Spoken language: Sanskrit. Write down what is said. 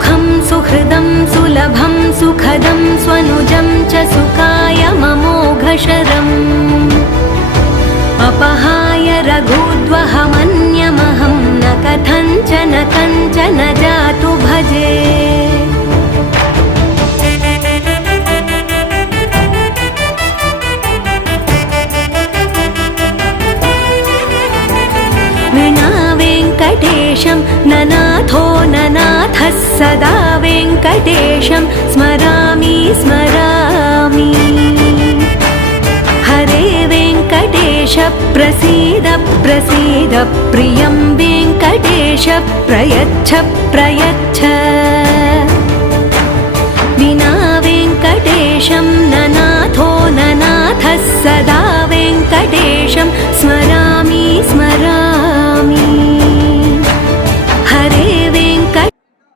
सुखं सुहृदं सुलभं सुखदं स्वनुजं च सुखाय ममोघशरम् अपहाय रघुद्वहमन्यमहं न कथञ्चन कञ्चन जातु भजे। विना वेङ्कटेशं ननाथो ननाथः सदा वेङ्कटेशं स्मरामि स्मरामि। हरे वेङ्कटेश प्रसीद प्रसीद प्रियं वेङ्कटेश प्रयच्छ प्रयच्छ।